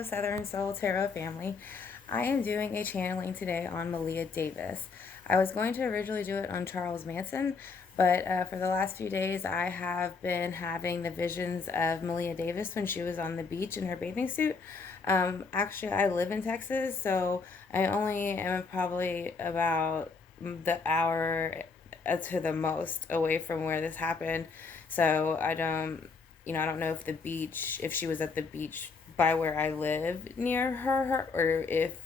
Hello, Southern Soul Tarot family. I am doing a channeling today on Maleah Davis. I was going to originally do it on Charles Manson, but for the last few days I have been having the visions of Maleah Davis when she was on the beach in her bathing suit. Actually, I live in Texas, so I only am probably about the hour to the most away from where this happened. So I don't know if if she was at the beach by where I live near her, or if,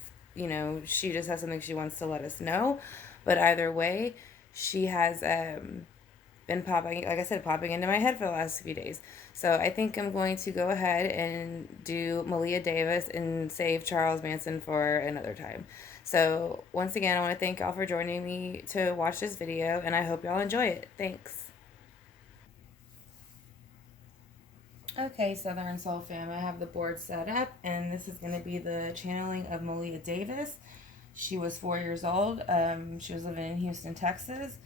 she just has something she wants to let us know. But either way, she has been popping, like I said, popping into my head for the last few days. So I think I'm going to go ahead and do Maleah Davis and save Charles Manson for another time. So once again, I want to thank y'all for joining me to watch this video, and I hope y'all enjoy it. Thanks. Okay, Southern Soul fam, I have the board set up, and this is going to be the channeling of Maleah Davis. She was 4 years old. She was living in Houston, Texas.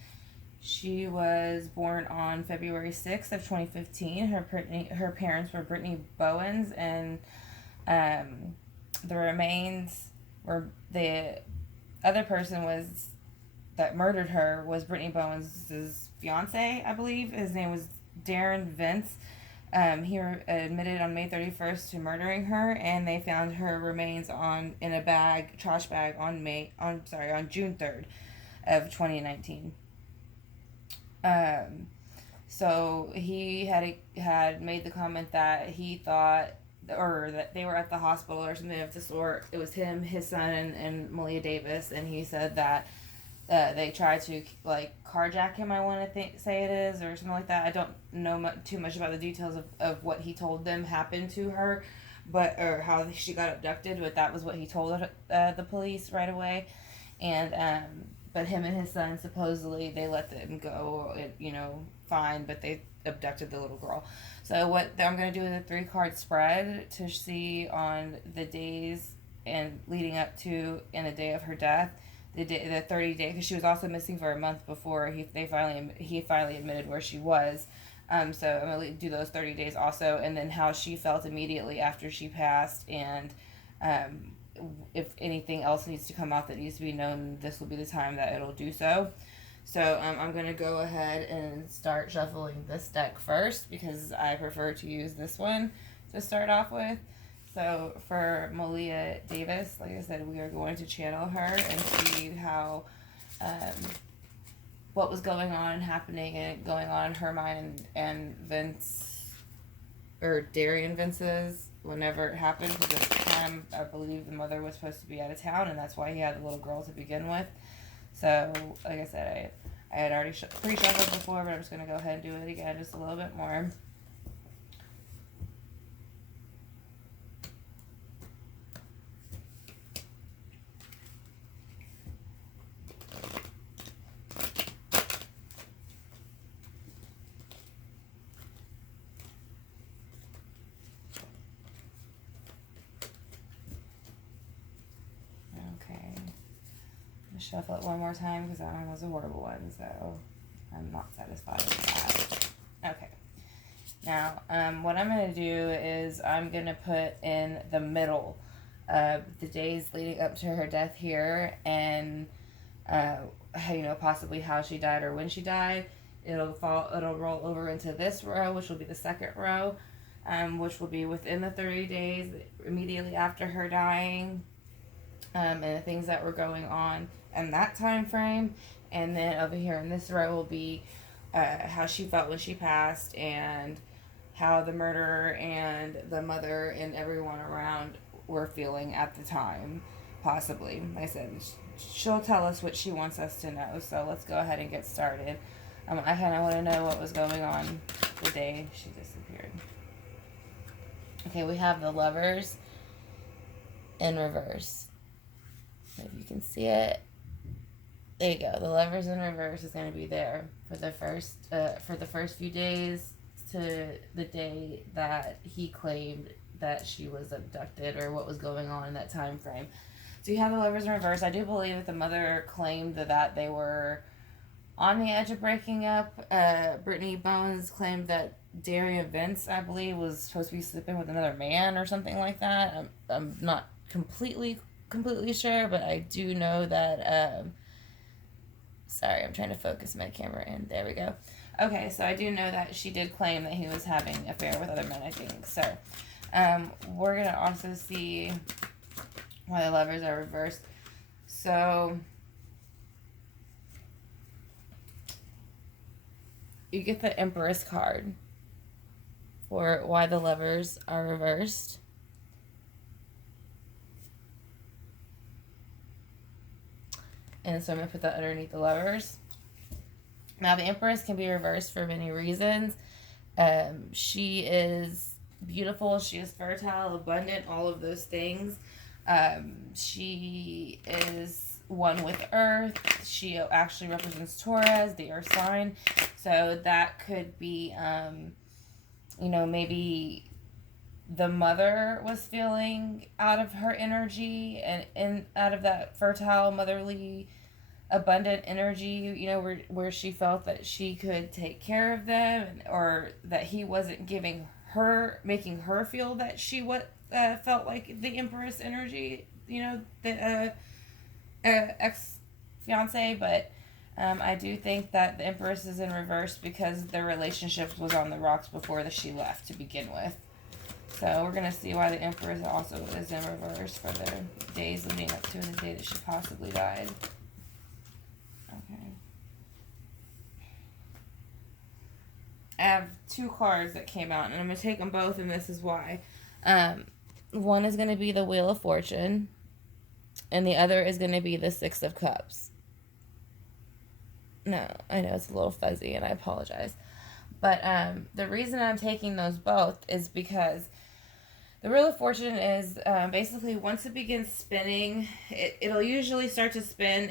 She was born on February 6th of 2015. Her parents were Brittany Bowens, and the remains were the other person was that murdered her was Brittany Bowens' fiance, I believe. His name was Darren Vince. He admitted on May 31st to murdering her, and they found her remains in a trash bag on June 3rd of 2019. So he had made the comment that he thought, or that they were at the hospital or something of the sort. It was him, his son, and Maleah Davis, and he said that they tried to like carjack him. I want to say it is, or something like that. I don't know too much about the details of what he told them happened to her, or how she got abducted. But that was what he told the police right away, and but him and his son, supposedly they let them go, fine, but they abducted the little girl. So what I'm going to do is a 3 card spread to see on the days and leading up to and the day of her death, the 30 day, because she was also missing for a month before he finally admitted where she was. So I'm gonna do those 30 days also, and then how she felt immediately after she passed, and um, if anything else needs to come out that needs to be known, this will be the time that it'll do so. So I'm going to go ahead and start shuffling this deck first because I prefer to use this one to start off with. So for Maleah Davis, like I said, we are going to channel her and see how what was going on and happening and going on in her mind and Vince, or Darian Vince's, whenever it happened. Because at the time, I believe the mother was supposed to be out of town, and that's why he had the little girl to begin with. So, like I said, I had already pre-shuffled before, but I'm just going to go ahead and do it again just a little bit more. Okay. Shuffle it one more time because that one was a horrible one, so I'm not satisfied with that. Okay. Now, what I'm going to do is I'm going to put in the middle the days leading up to her death here, and possibly how she died or when she died. It'll roll over into this row, which will be the second row, which will be within the 30 days immediately after her dying, and the things that were going on in that time frame. And then over here in this row will be how she felt when she passed, and how the murderer and the mother and everyone around were feeling at the time, possibly. Like I said, she'll tell us what she wants us to know. So let's go ahead and get started. I kind of want to know what was going on the day she disappeared. Okay, we have the Lovers in reverse. If you can see it. There you go. The Lovers in reverse is going to be there for the first few days to the day that he claimed that she was abducted, or what was going on in that time frame. So you have the Lovers in reverse. I do believe that the mother claimed that they were on the edge of breaking up. Brittany Bones claimed that Darian Vince, I believe, was supposed to be sleeping with another man or something like that. I'm not completely sure, but I do know that. Sorry, I'm trying to focus my camera in. There we go. Okay, so I do know that she did claim that he was having an affair with other men, I think. So, we're going to also see why the lovers are reversed. So, you get the Empress card for why the lovers are reversed. And so I'm going to put that underneath the lovers. Now, the Empress can be reversed for many reasons. She is beautiful. She is fertile, abundant, all of those things. She is one with Earth. She actually represents Taurus, the Earth sign. So that could be, maybe the mother was feeling out of her energy and out of that fertile, motherly, abundant energy, where she felt that she could take care of them, or that he wasn't making her feel that she felt like the Empress energy, the ex-fiance. But I do think that the Empress is in reverse because their relationship was on the rocks before she left to begin with. So we're going to see why the Empress also is in reverse for the days leading up to the day that she possibly died. Okay. I have two cards that came out, and I'm going to take them both, and this is why. One is going to be the Wheel of Fortune, and the other is going to be the Six of Cups. No, I know it's a little fuzzy, and I apologize. But the reason I'm taking those both is because the Wheel of Fortune is basically once it begins spinning, it'll usually start to spin.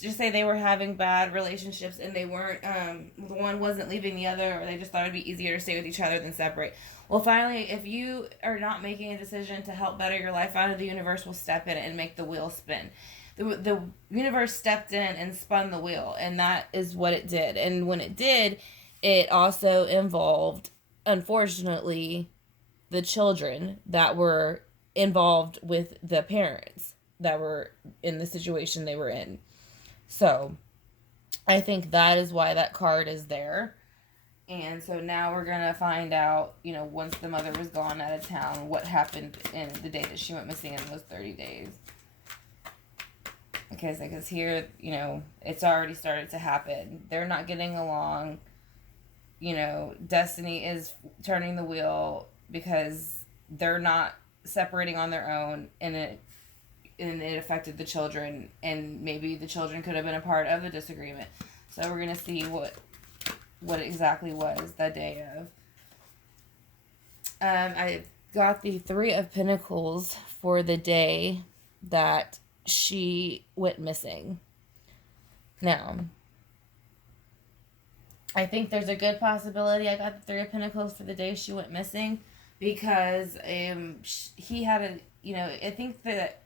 Just say they were having bad relationships and they weren't, the one wasn't leaving the other, or they just thought it'd be easier to stay with each other than separate. Well, finally, if you are not making a decision to help better your life, finally the universe will step in and make the wheel spin. The universe stepped in and spun the wheel, and that is what it did. And when it did, it also involved, unfortunately, the children that were involved with the parents that were in the situation they were in. So I think that is why that card is there. And so now we're going to find out, once the mother was gone out of town, what happened in the day that she went missing in those 30 days. Because here, it's already started to happen. They're not getting along. Destiny is turning the wheel because they're not separating on their own, and it affected the children, and maybe the children could have been a part of the disagreement. So we're going to see what it exactly was that day of. I got the Three of Pentacles for the day that she went missing. Now, I think there's a good possibility I got the Three of Pentacles for the day she went missing, because he had I think that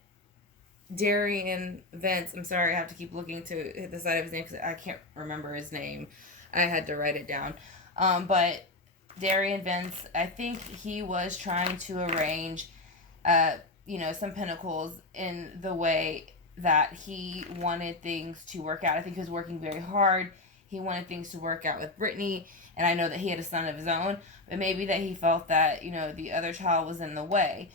Darian Vince, I'm sorry, I have to keep looking to the side of his name because I can't remember his name. I had to write it down. But Darian Vince, I think he was trying to arrange, some pentacles in the way that he wanted things to work out. I think he was working very hard. He wanted things to work out with Brittany, and I know that he had a son of his own, but maybe that he felt that, the other child was in the way.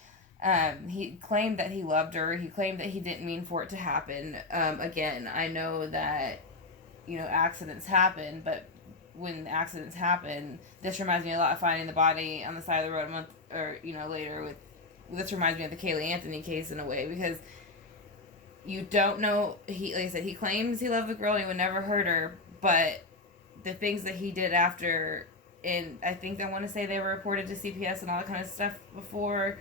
He claimed that he loved her. He claimed that he didn't mean for it to happen. Again, I know that, accidents happen, but when accidents happen, this reminds me a lot of finding the body on the side of the road a month or, later this reminds me of the Kaylee Anthony case in a way, because you don't know, like I said, he claims he loved the girl and he would never hurt her, but the things that he did after, and I think I want to say they were reported to CPS and all that kind of stuff before,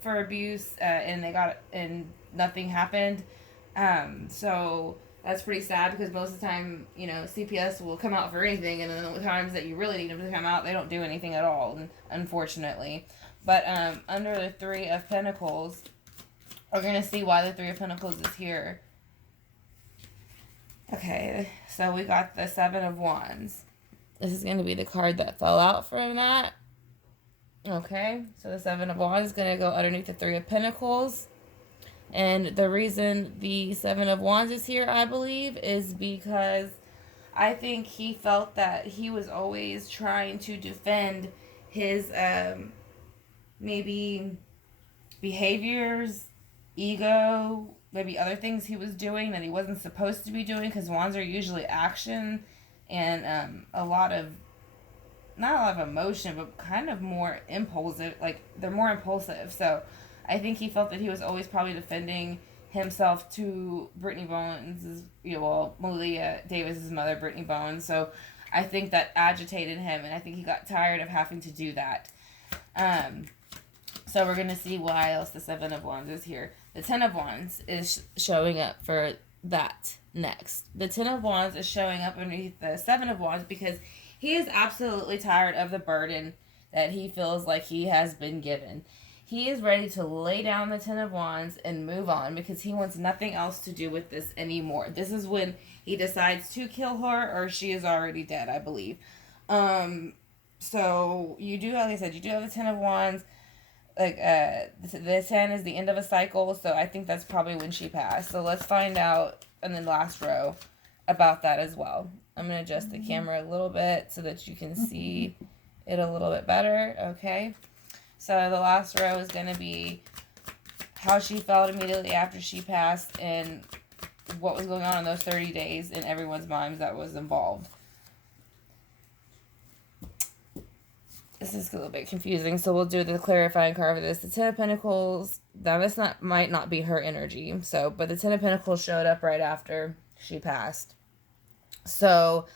for abuse, and nothing happened. So that's pretty sad, because most of the time, CPS will come out for anything, and then the times that you really need them to come out, they don't do anything at all, unfortunately. But under the Three of Pentacles, we're going to see why the Three of Pentacles is here. Okay, so we got the Seven of Wands. This is going to be the card that fell out from that. Okay, so the Seven of Wands is going to go underneath the Three of Pentacles. And the reason the Seven of Wands is here, I believe, is because I think he felt that he was always trying to defend his maybe behaviors, ego, maybe other things he was doing that he wasn't supposed to be doing, because wands are usually action and a lot of, not a lot of emotion, but kind of more impulsive. Like, they're more impulsive. So I think he felt that he was always probably defending himself to Brittany Bones, Maleah Davis's mother, Brittany Bones. So I think that agitated him, and I think he got tired of having to do that. So we're going to see why else the Seven of Wands is here. The Ten of Wands is showing up for that next. The Ten of Wands is showing up underneath the Seven of Wands because he is absolutely tired of the burden that he feels like he has been given. He is ready to lay down the Ten of Wands and move on because he wants nothing else to do with this anymore. This is when he decides to kill her, or she is already dead, I believe. So you do, like I said, you do have the Ten of Wands. Like, the 10 is the end of a cycle, so I think that's probably when she passed. So let's find out in the last row about that as well. I'm going to adjust the camera a little bit so that you can see it a little bit better. Okay. So the last row is going to be how she felt immediately after she passed and what was going on in those 30 days in everyone's minds that was involved. This is a little bit confusing, so we'll do the clarifying card for this. The Ten of Pentacles, now this might not be her energy, but the Ten of Pentacles showed up right after she passed. So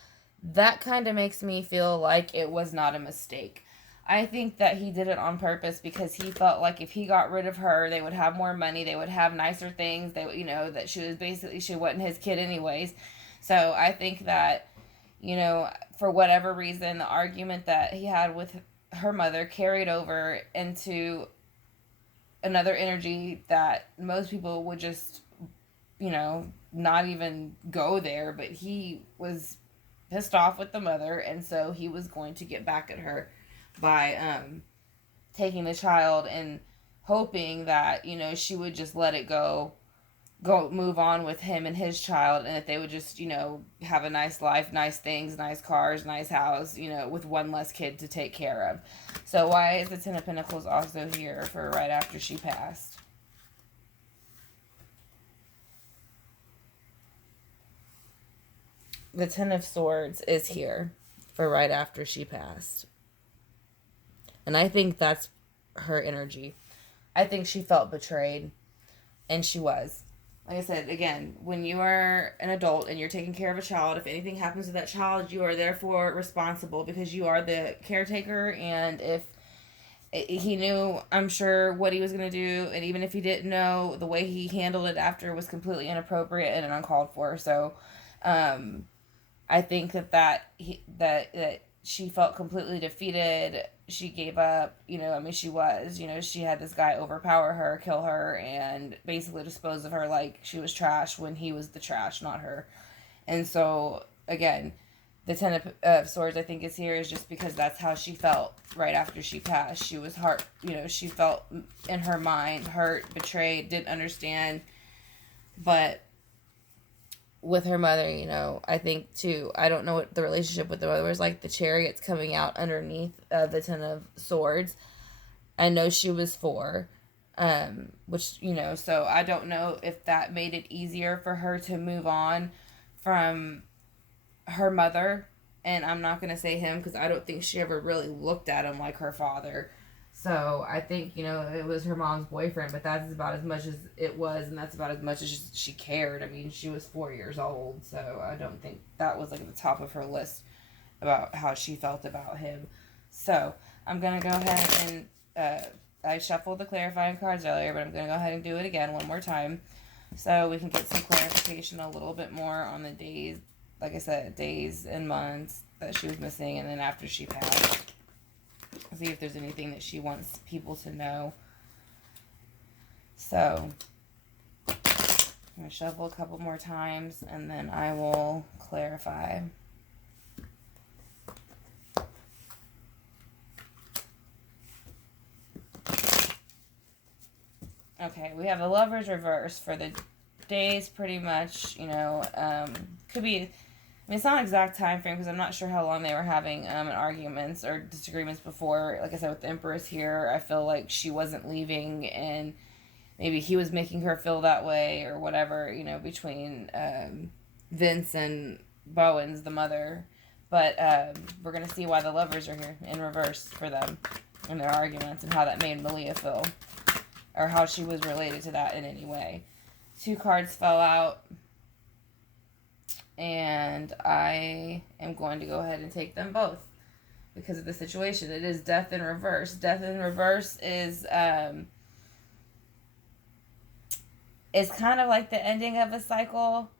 that kind of makes me feel like it was not a mistake. I think that he did it on purpose because he felt like if he got rid of her, they would have more money, they would have nicer things, that she wasn't his kid anyways. So I think that, for whatever reason, the argument that he had with her mother carried over into another energy that most people would just, not even go there, but he was pissed off with the mother, and so he was going to get back at her by taking the child and hoping that, she would just let it go move on with him and his child, and that they would just, have a nice life, nice things, nice cars, nice house, with one less kid to take care of. So why is the Ten of Pentacles also here for right after she passed? The Ten of Swords is here for right after she passed. And I think that's her energy. I think she felt betrayed, and she was. Like I said, again, when you are an adult and you're taking care of a child, if anything happens to that child, you are therefore responsible because you are the caretaker. And if he knew, I'm sure, what he was going to do, and even if he didn't know, the way he handled it after was completely inappropriate and uncalled for. So I think that she felt completely defeated. She gave up, she was, she had this guy overpower her, kill her, and basically dispose of her like she was trash when he was the trash, not her. And so, again, the Ten of Swords, I think, is here is just because that's how she felt right after she passed. She was she felt in her mind hurt, betrayed, didn't understand. But with her mother, I think too, I don't know what the relationship with the mother was like. The Chariot's coming out underneath the Ten of Swords. I know she was 4, which, so I don't know if that made it easier for her to move on from her mother. And I'm not going to say him because I don't think she ever really looked at him like her father. So I think, it was her mom's boyfriend, but that's about as much as it was, and that's about as much as she cared. I mean, she was 4 years old, so I don't think that was like at the top of her list about how she felt about him. So I'm going to go ahead and, I shuffled the clarifying cards earlier, but I'm going to go ahead and do it again one more time so we can get some clarification a little bit more on the days, like I said, days and months that she was missing, and then after she passed. See if there's anything that she wants people to know. So, I'm going to shuffle a couple more times, and then I will clarify. Okay, we have the Lovers reverse for the days, pretty much, you know, could be, I mean, it's not an exact time frame because I'm not sure how long they were having arguments or disagreements before. Like I said, with the Empress here, I feel like she wasn't leaving, and maybe he was making her feel that way or whatever, you know, between Vince and Bowen's, the mother. But we're going to see why the Lovers are here in reverse for them and their arguments and how that made Maleah feel, or how she was related to that in any way. 2 cards fell out, and I am going to go ahead and take them both because of the situation. It is Death in reverse. Death in reverse is it's kind of like the ending of a cycle,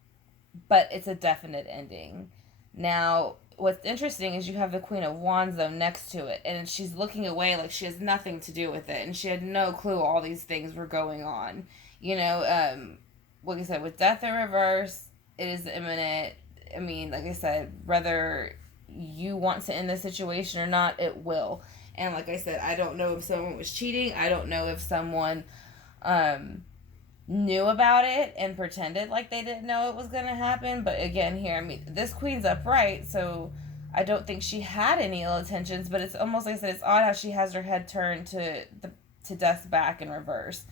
but it's a definite ending. Now, what's interesting is you have the Queen of Wands, though, next to it, and she's looking away like she has nothing to do with it, and she had no clue all these things were going on. You know, like I said, with Death in reverse, it is imminent. I mean, like I said, whether you want to end the situation or not, it will. And like I said, I don't know if someone was cheating. I don't know if someone knew about it and pretended like they didn't know it was going to happen. But again, here, I mean, this Queen's upright, so I don't think she had any ill intentions. But it's almost like I said, it's odd how she has her head turned to Death's back in reverse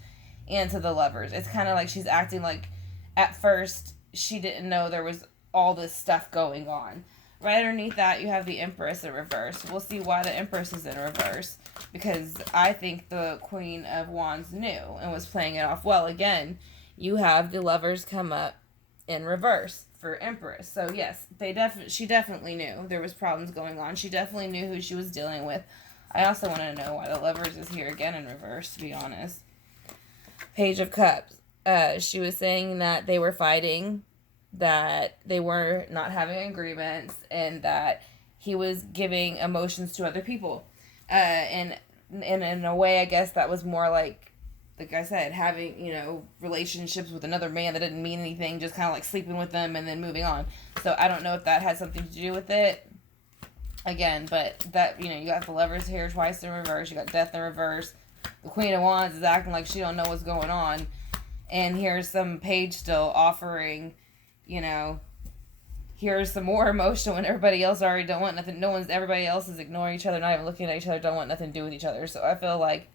and to the Lovers. It's kind of like she's acting like at first she didn't know there was all this stuff going on. Right underneath that, you have the Empress in reverse. We'll see why the Empress is in reverse, because I think the Queen of Wands knew and was playing it off well. Again, you have the Lovers come up in reverse for Empress. So yes, she definitely knew there was problems going on. She definitely knew who she was dealing with. I also want to know why the Lovers is here again in reverse, to be honest. Page of Cups. She was saying that they were fighting, that they were not having agreements, and that he was giving emotions to other people. And in a way, I guess that was more like I said, having, you know, relationships with another man that didn't mean anything, just kind of like sleeping with them and then moving on. So I don't know if that had something to do with it. Again, but that, you know, you got the Lovers here twice in reverse. You got Death in reverse. The Queen of Wands is acting like she don't know what's going on. And here's some Page still offering, you know, here's some more emotion when everybody else already don't want nothing. Everybody else is ignoring each other, not even looking at each other, don't want nothing to do with each other. So I feel like,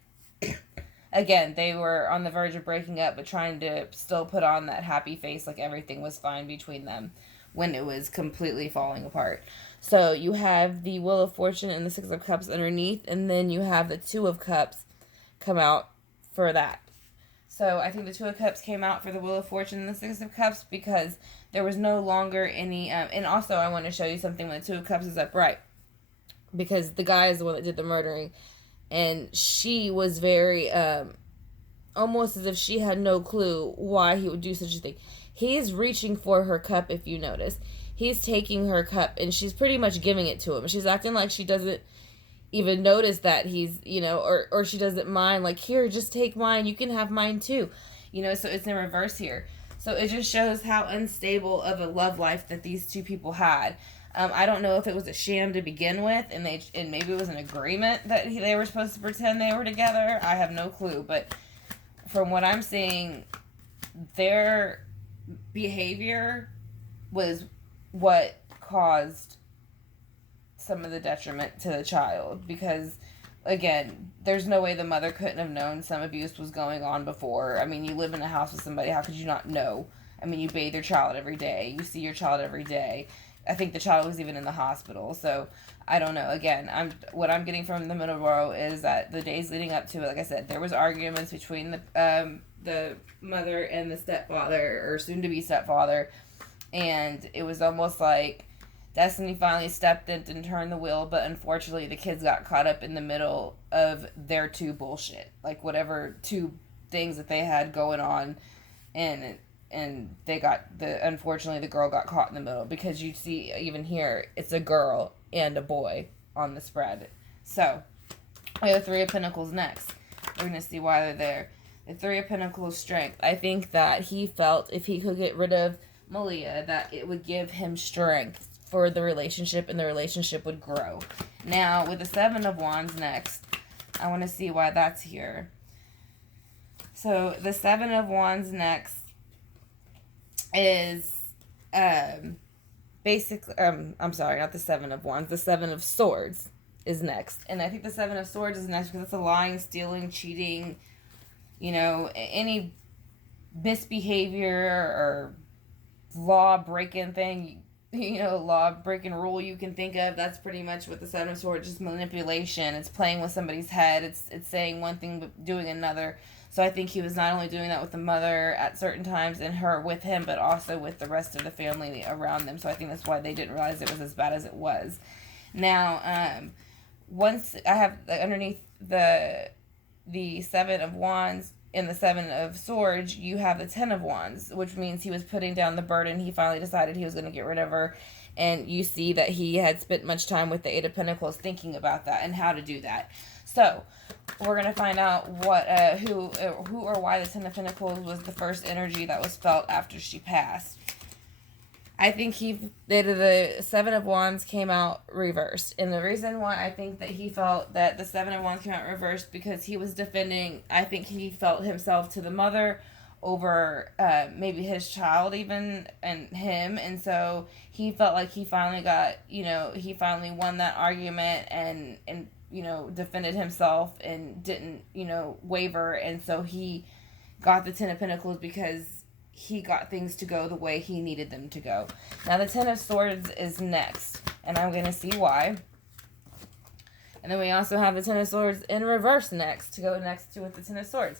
again, they were on the verge of breaking up, but trying to still put on that happy face like everything was fine between them when it was completely falling apart. So you have the Wheel of Fortune and the Six of Cups underneath, and then you have the Two of Cups come out for that. So I think the Two of Cups came out for the Wheel of Fortune and the Six of Cups because there was no longer any... and also I want to show you something when the Two of Cups is upright, because the guy is the one that did the murdering, and she was very... almost as if she had no clue why he would do such a thing. He's reaching for her cup, if you notice. He's taking her cup, and she's pretty much giving it to him. She's acting like she doesn't even notice that he's, you know, or she doesn't mind, like, here, just take mine, you can have mine too, you know. So it's in reverse here. So it just shows how unstable of a love life that these two people had. I don't know if it was a sham to begin with, and maybe it was an agreement that they were supposed to pretend they were together. I have no clue, but from what I'm seeing, their behavior was what caused some of the detriment to the child, because again, there's no way the mother couldn't have known some abuse was going on before. I mean, you live in a house with somebody, how could you not know? I mean, you bathe your child every day, you see your child every day. I think the child was even in the hospital, so I don't know. Again, what I'm getting from the middle row is that the days leading up to it, like I said, there was arguments between the mother and the stepfather, or soon-to-be stepfather, and it was almost like Destiny finally stepped in and turned the wheel, but unfortunately the kids got caught up in the middle of their two bullshit. Like, whatever two things that they had going on, and they got, unfortunately the girl got caught in the middle, because you see even here, it's a girl and a boy on the spread. So, we have the Three of Pentacles next. We're going to see why they're there. The Three of Pentacles, strength. I think that he felt if he could get rid of Maleah, that it would give him strength for the relationship, and the relationship would grow. Now, with the Seven of Wands next, I want to see why that's here. So, the Seven of Wands next is basically, I'm sorry, not the Seven of Wands, the Seven of Swords is next. And I think the Seven of Swords is next because it's a lying, stealing, cheating, any misbehavior or law breaking thing, law breaking rule you can think of. That's pretty much what the Seven of Swords, just manipulation. It's playing with somebody's head. It's saying one thing but doing another. So I think he was not only doing that with the mother at certain times and her with him, but also with the rest of the family around them. So I think that's why they didn't realize it was as bad as it was. Now, once I have underneath the Seven of Wands and the Seven of Swords, you have the Ten of Wands, which means he was putting down the burden. He finally decided he was going to get rid of her. And you see that he had spent much time with the Eight of Pentacles thinking about that and how to do that. So, we're going to find out what who or why the Ten of Pentacles was the first energy that was felt after she passed. I think the Seven of Wands came out reversed. And the reason why I think that he felt that the Seven of Wands came out reversed, because he was defending, I think he felt himself to the mother over maybe his child even, and him. And so he felt like he finally got, he finally won that argument and defended himself and didn't, waver. And so he got the Ten of Pentacles because he got things to go the way he needed them to go. Now the Ten of Swords is next, and I'm going to see why. And then we also have the Ten of Swords in reverse next, to go next to with the Ten of Swords.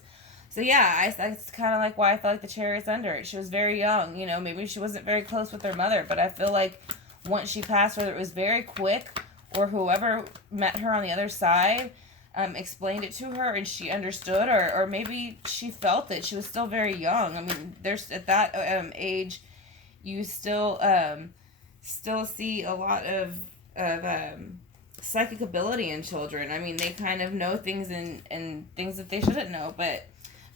So yeah, it's kind of like why I felt like the Chariot's under it. She was very young, maybe she wasn't very close with her mother, but I feel like once she passed, whether it was very quick or whoever met her on the other side explained it to her and she understood, or maybe she felt it. She was still very young. I mean, there's at that age, you still see a lot of psychic ability in children. I mean, they kind of know things and things that they shouldn't know. But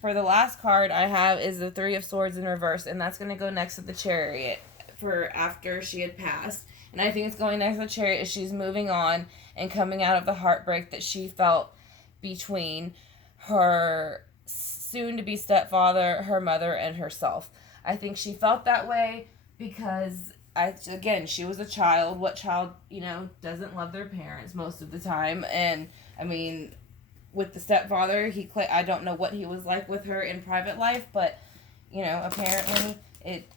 for the last card I have is the Three of Swords in reverse, and that's going to go next to the Chariot for after she had passed. And I think it's going next to the Chariot as she's moving on and coming out of the heartbreak that she felt between her soon-to-be stepfather, her mother, and herself. I think she felt that way because, she was a child. What child, doesn't love their parents most of the time? And, I mean, with the stepfather, I don't know what he was like with her in private life, but, apparently it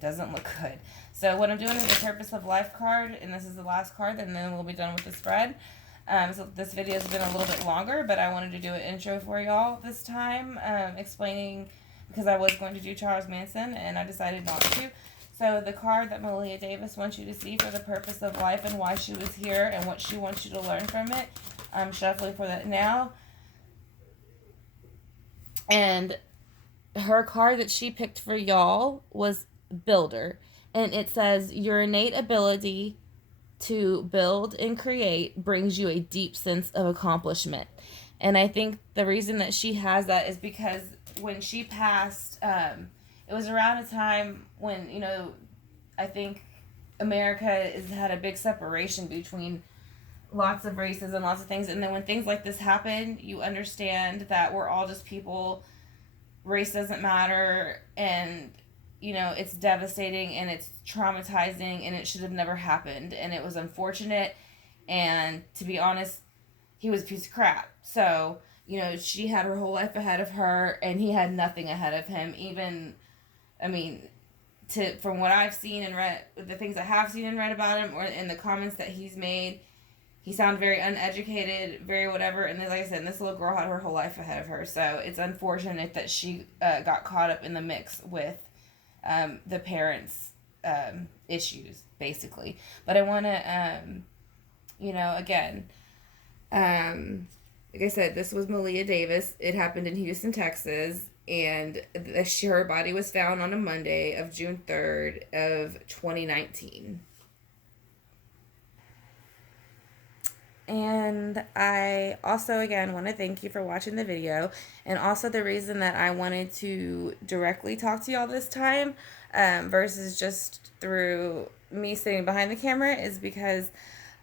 doesn't look good. So what I'm doing is the Purpose of Life card, and this is the last card, and then we'll be done with the spread. So this video has been a little bit longer, but I wanted to do an intro for y'all this time, explaining, because I was going to do Charles Manson, and I decided not to. So the card that Maleah Davis wants you to see for the Purpose of Life and why she was here and what she wants you to learn from it, I'm shuffling for that now. And her card that she picked for y'all was Builder. And it says, your innate ability to build and create brings you a deep sense of accomplishment. And I think the reason that she has that is because when she passed, it was around a time when, I think America has had a big separation between lots of races and lots of things. And then when things like this happen, you understand that we're all just people. Race doesn't matter, and it's devastating and it's traumatizing and it should have never happened, and it was unfortunate, and to be honest, he was a piece of crap. So she had her whole life ahead of her and he had nothing ahead of him. Even, from what I've seen and read, the things I have seen and read about him, or in the comments that he's made, he sounded very uneducated, very whatever. And then, like I said, this little girl had her whole life ahead of her. So it's unfortunate that she got caught up in the mix with the parents' issues, basically. But I want to, again, like I said, this was Maleah Davis. It happened in Houston, Texas. And her body was found on a Monday of June 3rd of 2019. And I also, again, want to thank you for watching the video. And also, the reason that I wanted to directly talk to y'all this time versus just through me sitting behind the camera is because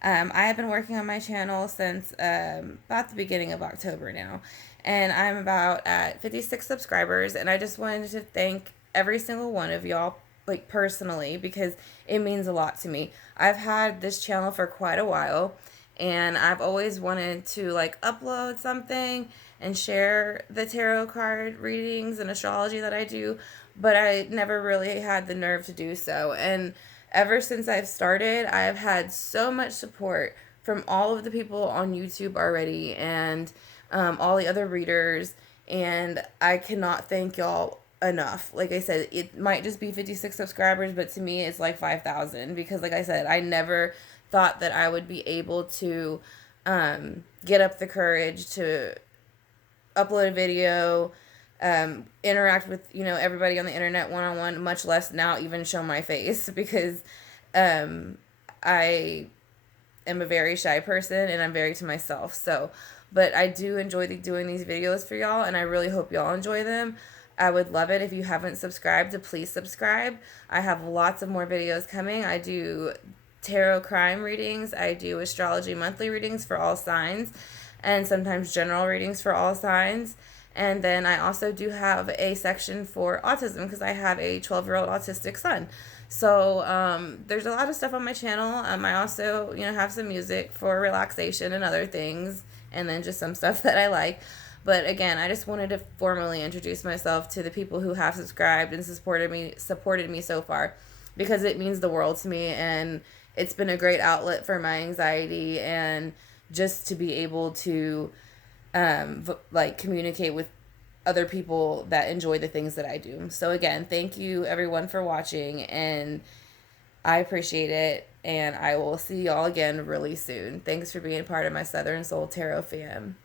I have been working on my channel since about the beginning of October now. And I'm about at 56 subscribers. And I just wanted to thank every single one of y'all, like personally, because it means a lot to me. I've had this channel for quite a while, and I've always wanted to like upload something and share the tarot card readings and astrology that I do, but I never really had the nerve to do so. And ever since I've started, I've had so much support from all of the people on YouTube already, and all the other readers, and I cannot thank y'all enough. Like I said, it might just be 56 subscribers, but to me it's like 5,000, because like I said, I never thought that I would be able to get up the courage to upload a video, interact with, everybody on the internet one-on-one, much less now even show my face, because I am a very shy person and I'm very to myself. So, but I do enjoy doing these videos for y'all, and I really hope y'all enjoy them. I would love it if you haven't subscribed to please subscribe. I have lots of more videos coming. I do tarot crime readings. I do astrology monthly readings for all signs, and sometimes general readings for all signs. And then I also do have a section for autism, because I have a 12-year-old autistic son. So there's a lot of stuff on my channel. I also, have some music for relaxation and other things, and then just some stuff that I like. But again, I just wanted to formally introduce myself to the people who have subscribed and supported me so far, because it means the world to me, and it's been a great outlet for my anxiety, and just to be able to communicate with other people that enjoy the things that I do. So again, thank you everyone for watching, and I appreciate it, and I will see y'all again really soon. Thanks for being part of my Southern Soul Tarot fam.